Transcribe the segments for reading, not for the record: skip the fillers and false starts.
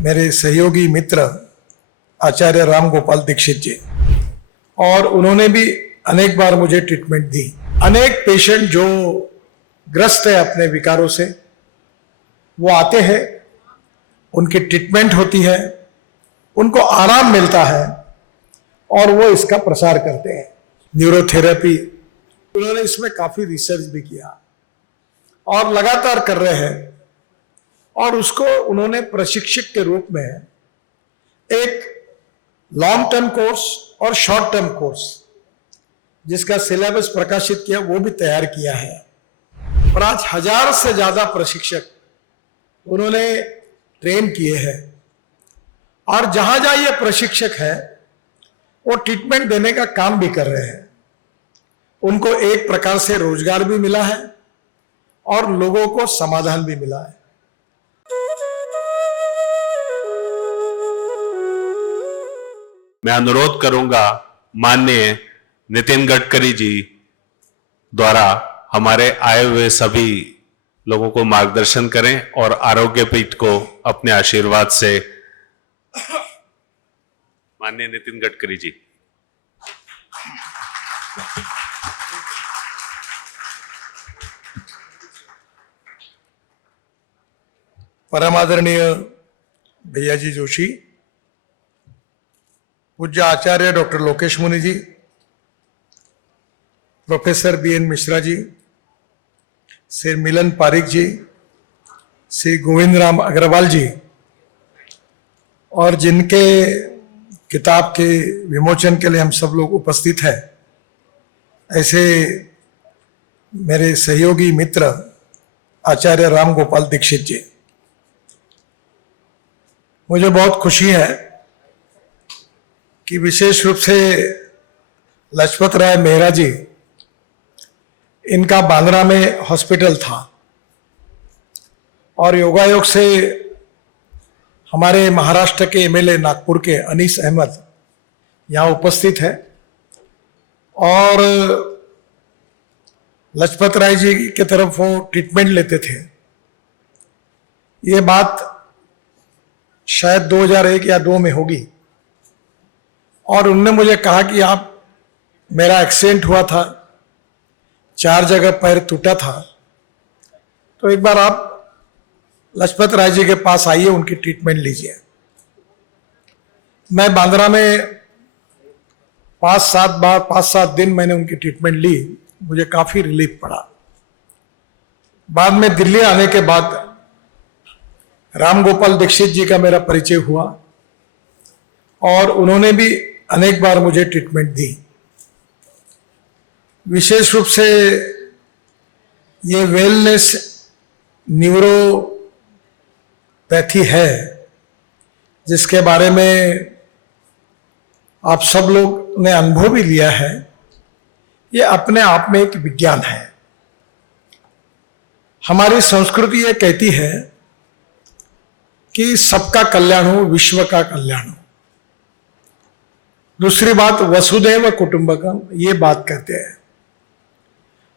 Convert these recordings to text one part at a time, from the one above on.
मेरे सहयोगी मित्र आचार्य राम गोपाल दीक्षित जी, और उन्होंने भी अनेक बार मुझे ट्रीटमेंट दी। अनेक पेशेंट जो ग्रस्त है अपने विकारों से, वो आते हैं, उनकी ट्रीटमेंट होती है, उनको आराम मिलता है और वो इसका प्रसार करते हैं। न्यूरोथेरेपी, उन्होंने इसमें काफी रिसर्च भी किया और लगातार कर रहे हैं, और उसको उन्होंने प्रशिक्षक के रूप में एक लॉन्ग टर्म कोर्स और शॉर्ट टर्म कोर्स जिसका सिलेबस प्रकाशित किया वो भी तैयार किया है। और आज 1000 से ज्यादा प्रशिक्षक उन्होंने ट्रेन किए हैं, और जहां जहां ये प्रशिक्षक है वो ट्रीटमेंट देने का काम भी कर रहे हैं। उनको एक प्रकार से रोजगार भी मिला है और लोगों को समाधान भी मिला है। मैं अनुरोध करूंगा माननीय नितिन गडकरी जी द्वारा हमारे आए हुए सभी लोगों को मार्गदर्शन करें और आरोग्य पीठ को अपने आशीर्वाद से। माननीय नितिन गडकरी जी। परम आदरणीय भैया जी जोशी, पूज्य आचार्य डॉक्टर लोकेश मुनि जी, प्रोफेसर BN मिश्रा जी, श्री मिलन पारिक जी, श्री गोविंद राम अग्रवाल जी, और जिनके किताब के विमोचन के लिए हम सब लोग उपस्थित हैं, ऐसे मेरे सहयोगी मित्र आचार्य राम गोपाल दीक्षित जी। मुझे बहुत खुशी है कि विशेष रूप से लजपत राय मेहरा जी, इनका बांद्रा में हॉस्पिटल था और योगायोग से हमारे महाराष्ट्र के MLA नागपुर के अनीस अहमद यहाँ उपस्थित है, और लजपत राय जी की तरफ वो ट्रीटमेंट लेते थे। ये बात शायद 2001 या 2 में होगी, और उन्होंने मुझे कहा कि आप, मेरा एक्सीडेंट हुआ था, 4 जगह पैर टूटा था, तो एक बार आप लजपत राय जी के पास आइए, उनकी ट्रीटमेंट लीजिए। मैं बांद्रा में 5-7 दिन मैंने उनकी ट्रीटमेंट ली, मुझे काफी रिलीफ पड़ा। बाद में दिल्ली आने के बाद राम गोपाल दीक्षित जी का मेरा परिचय हुआ, और उन्होंने भी अनेक बार मुझे ट्रीटमेंट दी। विशेष रूप से ये वेलनेस न्यूरोपैथी है, जिसके बारे में आप सब लोग ने अनुभव भी लिया है। ये अपने आप में एक विज्ञान है। हमारी संस्कृति ये कहती है कि सबका कल्याण हो, विश्व का कल्याण हो। दूसरी बात, वसुधैव कुटुंबकम, ये बात कहते हैं।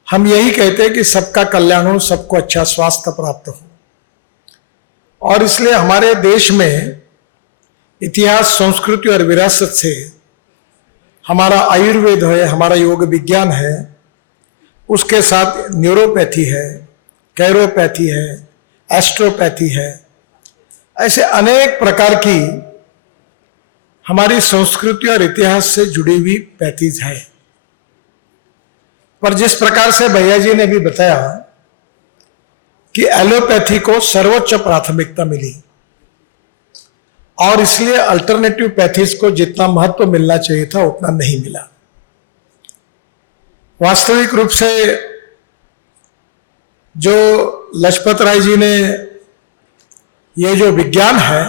हम यही कहते हैं कि सबका कल्याण हो, सबको अच्छा स्वास्थ्य प्राप्त हो। और इसलिए हमारे देश में इतिहास, संस्कृति और विरासत से हमारा आयुर्वेद है, हमारा योग विज्ञान है, उसके साथ न्यूरोपैथी है, कैरोपैथी है, एस्ट्रोपैथी है, ऐसे अनेक प्रकार की हमारी संस्कृति और इतिहास से जुड़ी हुई पैथीज है। पर जिस प्रकार से भैया जी ने भी बताया कि एलोपैथी को सर्वोच्च प्राथमिकता मिली, और इसलिए अल्टरनेटिव पैथीज को जितना महत्व मिलना चाहिए था उतना नहीं मिला। वास्तविक रूप से जो लजपत राय जी ने ये जो विज्ञान है,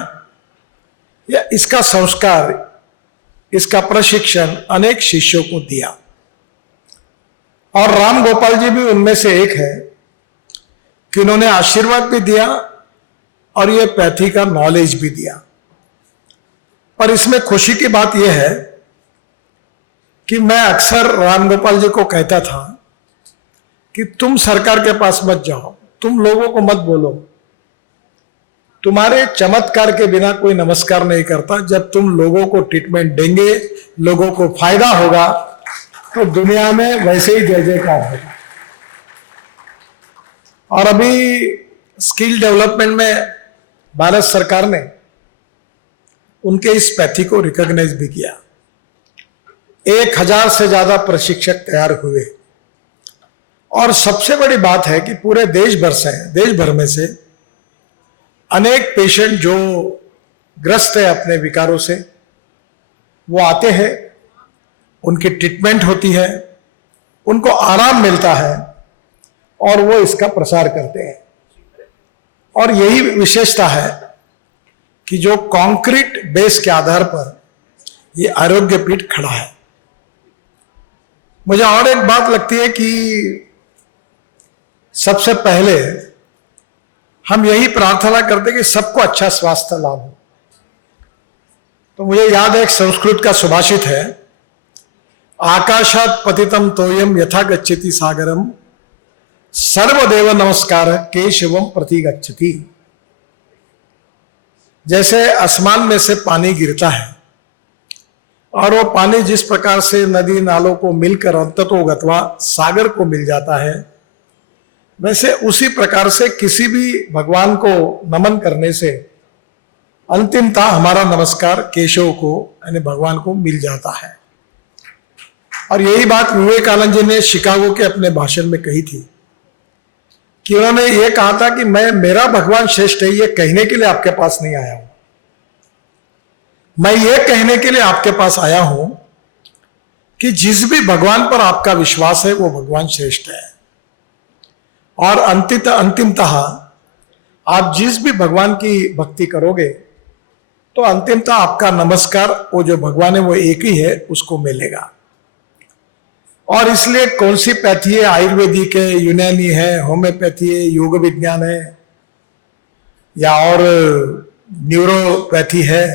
या इसका संस्कार, इसका प्रशिक्षण अनेक शिष्यों को दिया, और राम गोपाल जी भी उनमें से एक है कि उन्होंने आशीर्वाद भी दिया और ये पैथी का नॉलेज भी दिया। पर इसमें खुशी की बात यह है कि मैं अक्सर राम गोपाल जी को कहता था कि तुम सरकार के पास मत जाओ, तुम लोगों को मत बोलो, तुम्हारे चमत्कार के बिना कोई नमस्कार नहीं करता। जब तुम लोगों को ट्रीटमेंट देंगे, लोगों को फायदा होगा, तो दुनिया में वैसे ही जय जयकार होगा। और अभी स्किल डेवलपमेंट में भारत सरकार ने उनके इस पैथी को रिकॉग्नाइज भी किया। 1000 से ज्यादा प्रशिक्षक तैयार हुए। और सबसे बड़ी बात है कि पूरे देश भर में से अनेक पेशेंट जो ग्रस्त है अपने विकारों से, वो आते हैं, उनकी ट्रीटमेंट होती है, उनको आराम मिलता है और वो इसका प्रसार करते हैं। और यही विशेषता है कि जो कंक्रीट बेस के आधार पर ये आरोग्य पीठ खड़ा है। मुझे और एक बात लगती है कि सबसे पहले हम यही प्रार्थना करते कि सबको अच्छा स्वास्थ्य लाभ हो। तो मुझे याद है, एक संस्कृत का सुभाषित है, आकाशात पतितम तोयम यथा गच्छति सागरम सर्वदेव नमस्कार केशवम प्रति गच्छति। जैसे आसमान में से पानी गिरता है और वो पानी जिस प्रकार से नदी नालों को मिलकर अंततोगत्वा सागर को मिल जाता है, वैसे उसी प्रकार से किसी भी भगवान को नमन करने से अंतिमतः हमारा नमस्कार केशव को यानी भगवान को मिल जाता है। और यही बात विवेकानंद जी ने शिकागो के अपने भाषण में कही थी कि उन्होंने ये कहा था कि मेरा भगवान श्रेष्ठ है, ये कहने के लिए आपके पास नहीं आया हूं। मैं ये कहने के लिए आपके पास आया हूं कि जिस भी भगवान पर आपका विश्वास है वो भगवान श्रेष्ठ है। और अंतिमतः आप जिस भी भगवान की भक्ति करोगे तो अंतिमतः आपका नमस्कार वो जो भगवान है वो एक ही है, उसको मिलेगा। और इसलिए कौन सी पैथी है, आयुर्वेदिक है, यूनानी है, होम्योपैथी है, योग विज्ञान है या और न्यूरोपैथी है,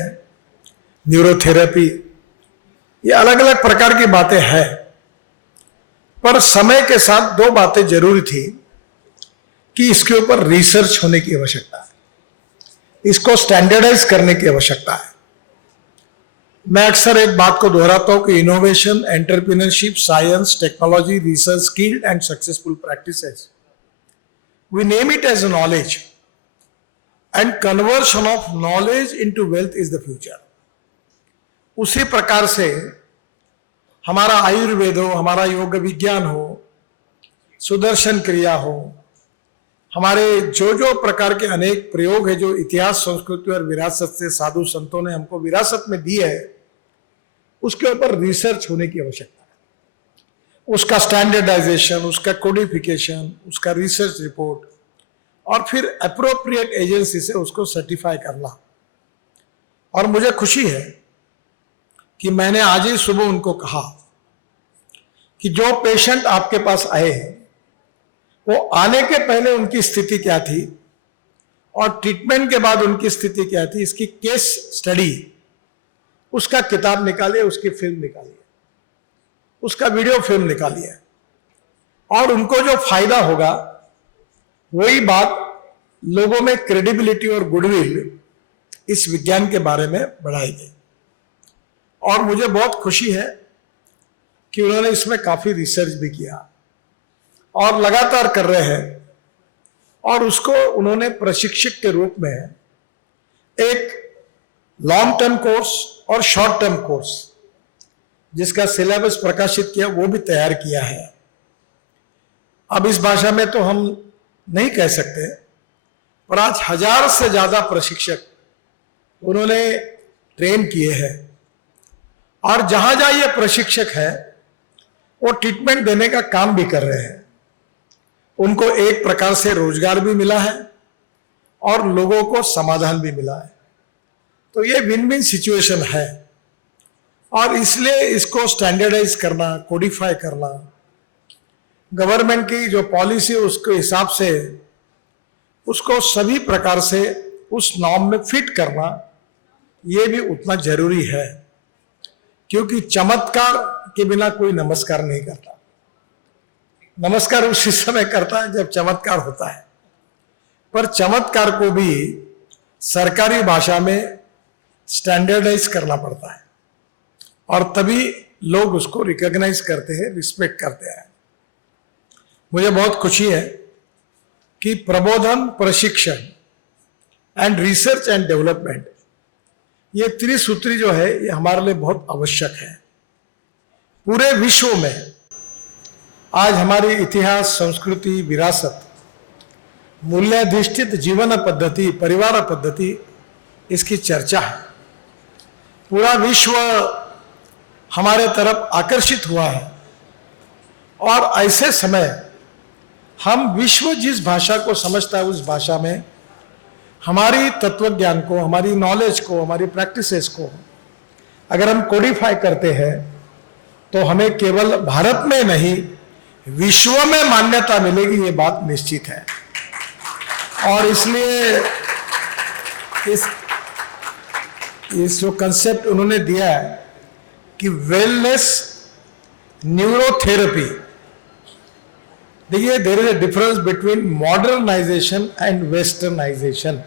न्यूरोथेरेपी, ये अलग अलग प्रकार की बातें हैं। पर समय के साथ दो बातें जरूरी थी कि इसके ऊपर रिसर्च होने की आवश्यकता है, इसको स्टैंडर्डाइज करने की आवश्यकता है। मैं अक्सर एक बात को दोहराता हूं कि innovation, entrepreneurship, science, technology, research, skilled and successful practices, we name it as knowledge and conversion of knowledge into wealth is the future. उसी प्रकार से हमारा आयुर्वेद हो, हमारा योग विज्ञान हो, सुदर्शन क्रिया हो, हमारे जो जो प्रकार के अनेक प्रयोग है जो इतिहास, संस्कृति और विरासत से साधु संतों ने हमको विरासत में दी है, उसके ऊपर रिसर्च होने की आवश्यकता है। उसका स्टैंडर्डाइजेशन, उसका कोडिफिकेशन, उसका रिसर्च रिपोर्ट और फिर अप्रोप्रिएट एजेंसी से उसको सर्टिफाई करना। और मुझे खुशी है कि मैंने आज ही सुबह उनको कहा कि जो पेशेंट आपके पास आए हैं वो आने के पहले उनकी स्थिति क्या थी और ट्रीटमेंट के बाद उनकी स्थिति क्या थी, इसकी केस स्टडी, उसका किताब निकालिए, उसकी फिल्म निकालिए, उसका वीडियो फिल्म निकालिए और उनको जो फायदा होगा वही बात लोगों में क्रेडिबिलिटी और गुडविल इस विज्ञान के बारे में बढ़ाएगी। और मुझे बहुत खुशी है कि उन्होंने इसमें काफी रिसर्च भी किया और लगातार कर रहे हैं। और उसको उन्होंने प्रशिक्षक के रूप में एक लॉन्ग टर्म कोर्स और शॉर्ट टर्म कोर्स जिसका सिलेबस प्रकाशित किया वो भी तैयार किया है। अब इस भाषा में तो हम नहीं कह सकते, पर आज 1000 से ज्यादा प्रशिक्षक उन्होंने ट्रेन किए हैं और जहां जहां ये प्रशिक्षक है वो ट्रीटमेंट देने का काम भी कर रहे हैं। उनको एक प्रकार से रोजगार भी मिला है और लोगों को समाधान भी मिला है। तो ये विन विन सिचुएशन है और इसलिए इसको स्टैंडर्डाइज करना, कोडिफाई करना, गवर्नमेंट की जो पॉलिसी है उसके हिसाब से उसको सभी प्रकार से उस नॉर्म में फिट करना, ये भी उतना जरूरी है। क्योंकि चमत्कार के बिना कोई नमस्कार नहीं करता। नमस्कार उसी समय करता है जब चमत्कार होता है, पर चमत्कार को भी सरकारी भाषा में स्टैंडर्डाइज करना पड़ता है और तभी लोग उसको रिकॉग्नाइज करते हैं, रिस्पेक्ट करते हैं। मुझे बहुत खुशी है कि प्रबोधन, प्रशिक्षण एंड रिसर्च एंड डेवलपमेंट, ये त्रिसूत्री जो है ये हमारे लिए बहुत आवश्यक है। पूरे विश्व में आज हमारी इतिहास, संस्कृति, विरासत, मूल्याधिष्ठित जीवन पद्धति, परिवार पद्धति, इसकी चर्चा है। पूरा विश्व हमारे तरफ आकर्षित हुआ है और ऐसे समय हम विश्व जिस भाषा को समझता है उस भाषा में हमारी तत्व ज्ञान को, हमारी नॉलेज को, हमारी प्रैक्टिसेस को अगर हम कोडिफाई करते हैं तो हमें केवल भारत में नहीं विश्व में मान्यता मिलेगी, ये बात निश्चित है। और इसलिए इस जो कंसेप्ट उन्होंने दिया है कि वेलनेस न्यूरोथेरेपी, देखिए there is a difference between modernization and westernization.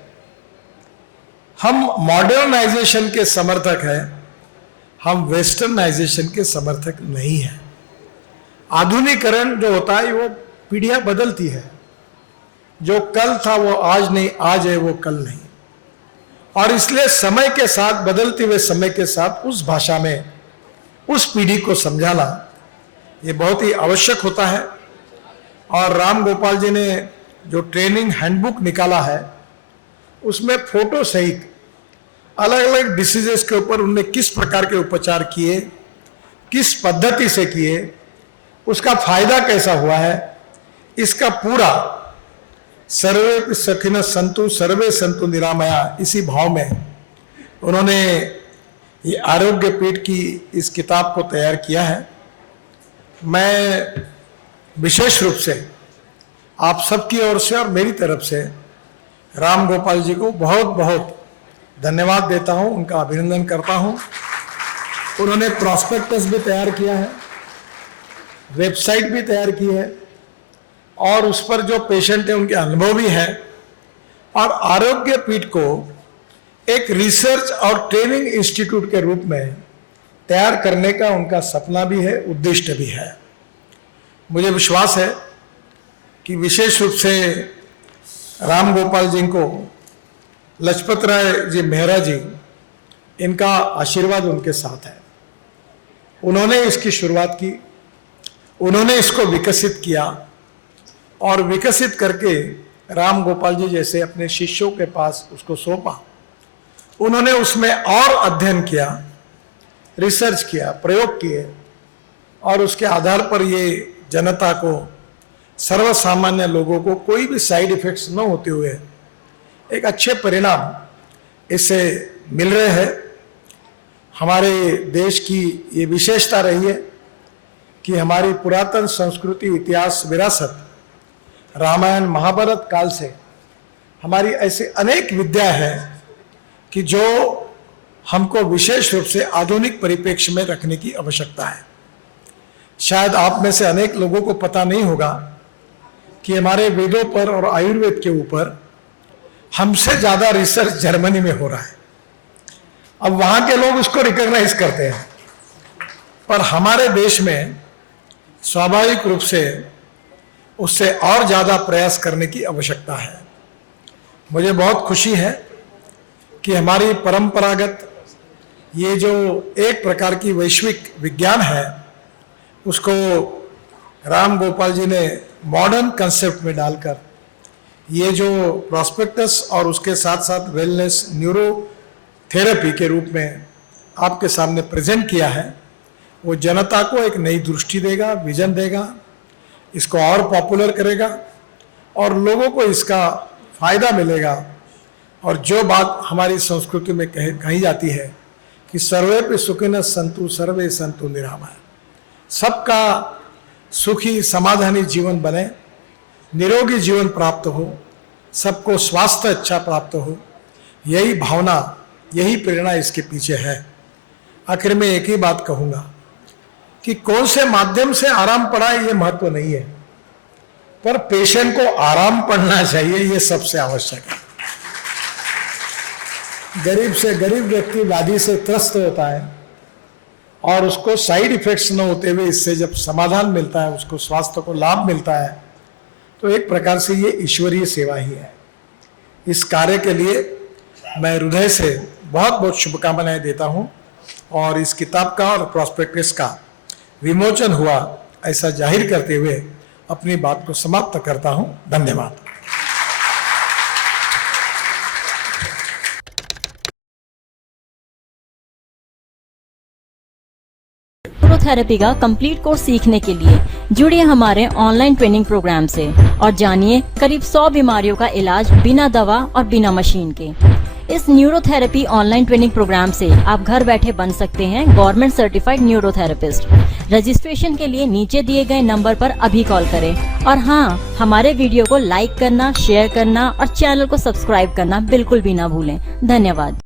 हम मॉडर्नाइजेशन के समर्थक हैं, हम वेस्टर्नाइजेशन के समर्थक नहीं हैं। आधुनिकीकरण जो होता है वो पीढ़ियां बदलती है, जो कल था वो आज नहीं, आज है वो कल नहीं। और इसलिए समय के साथ, बदलते हुए समय के साथ उस भाषा में उस पीढ़ी को समझाना ये बहुत ही आवश्यक होता है। और राम गोपाल जी ने जो ट्रेनिंग हैंडबुक निकाला है उसमें फोटो सहित अलग अलग डिसीजेस के ऊपर उन्होंने किस प्रकार के उपचार किए, किस पद्धति से किए, उसका फायदा कैसा हुआ है, इसका पूरा सर्वे सखिन संतु सर्वे संतु निरामया, इसी भाव में उन्होंने ये आरोग्य पीठ की इस किताब को तैयार किया है। मैं विशेष रूप से आप सबकी ओर से और मेरी तरफ से राम गोपाल जी को बहुत बहुत धन्यवाद देता हूं, उनका अभिनंदन करता हूं। उन्होंने प्रॉस्पेक्टस भी तैयार किया है, वेबसाइट भी तैयार की है और उस पर जो पेशेंट है उनके अनुभव भी है। और आरोग्य पीठ को एक रिसर्च और ट्रेनिंग इंस्टीट्यूट के रूप में तैयार करने का उनका सपना भी है, उद्दिष्ट भी है। मुझे विश्वास है कि विशेष रूप से राम गोपाल जी को लजपत राय जी मेहरा जी, इनका आशीर्वाद उनके साथ है। उन्होंने इसकी शुरुआत की, उन्होंने इसको विकसित किया और विकसित करके राम गोपाल जी जैसे अपने शिष्यों के पास उसको सौंपा। उन्होंने उसमें और अध्ययन किया, रिसर्च किया, प्रयोग किए और उसके आधार पर ये जनता को, सर्वसामान्य लोगों को कोई भी साइड इफेक्ट्स न होते हुए एक अच्छे परिणाम इससे मिल रहे हैं। हमारे देश की ये विशेषता रही है कि हमारी पुरातन संस्कृति, इतिहास, विरासत, रामायण महाभारत काल से हमारी ऐसी अनेक विद्या है कि जो हमको विशेष रूप से आधुनिक परिप्रेक्ष्य में रखने की आवश्यकता है। शायद आप में से अनेक लोगों को पता नहीं होगा कि हमारे वेदों पर और आयुर्वेद के ऊपर हमसे ज्यादा रिसर्च जर्मनी में हो रहा है। अब वहां के लोग उसको रिकॉग्नाइज करते हैं, पर हमारे देश में स्वाभाविक रूप से उससे और ज्यादा प्रयास करने की आवश्यकता है। मुझे बहुत खुशी है कि हमारी परंपरागत ये जो एक प्रकार की वैश्विक विज्ञान है उसको राम गोपाल जी ने मॉडर्न कंसेप्ट में डालकर ये जो प्रॉस्पेक्टस और उसके साथ साथ वेलनेस न्यूरोथेरेपी के रूप में आपके सामने प्रेजेंट किया है, वो जनता को एक नई दृष्टि देगा, विजन देगा, इसको और पॉपुलर करेगा और लोगों को इसका फायदा मिलेगा। और जो बात हमारी संस्कृति में कही जाती है कि सर्वे पे सुखिनः सन्तु सर्वे सन्तु निरामया, सबका सुखी समाधानी जीवन बने, निरोगी जीवन प्राप्त हो, सबको स्वास्थ्य अच्छा प्राप्त हो, यही भावना, यही प्रेरणा इसके पीछे है। आखिर में एक ही बात कहूँगा कि कौन से माध्यम से आराम पड़ाए ये महत्व नहीं है, पर पेशेंट को आराम पड़ना चाहिए, ये सबसे आवश्यक है। गरीब से गरीब व्यक्ति व्याधि से त्रस्त होता है और उसको साइड इफेक्ट्स न होते हुए इससे जब समाधान मिलता है, उसको स्वास्थ्य को लाभ मिलता है, तो एक प्रकार से ये ईश्वरीय सेवा ही है। इस कार्य के लिए मैं हृदय से बहुत बहुत शुभकामनाएं देता हूं और इस किताब का और प्रॉस्पेक्टस का विमोचन हुआ ऐसा जाहिर करते हुए अपनी बात को समाप्त करता हूं। धन्यवाद। न्यूरोथेरेपी का कंप्लीट कोर्स सीखने के लिए जुड़िए हमारे ऑनलाइन ट्रेनिंग प्रोग्राम से और जानिए करीब 100 बीमारियों का इलाज बिना दवा और बिना मशीन के। इस न्यूरोथेरेपी ऑनलाइन ट्रेनिंग प्रोग्राम से आप घर बैठे बन सकते हैं गवर्नमेंट सर्टिफाइड न्यूरोथेरेपिस्ट। रजिस्ट्रेशन के लिए नीचे दिए गए नंबर पर अभी कॉल करें और हाँ, हमारे वीडियो को लाइक करना, शेयर करना और चैनल को सब्सक्राइब करना बिल्कुल भी ना भूलें। धन्यवाद।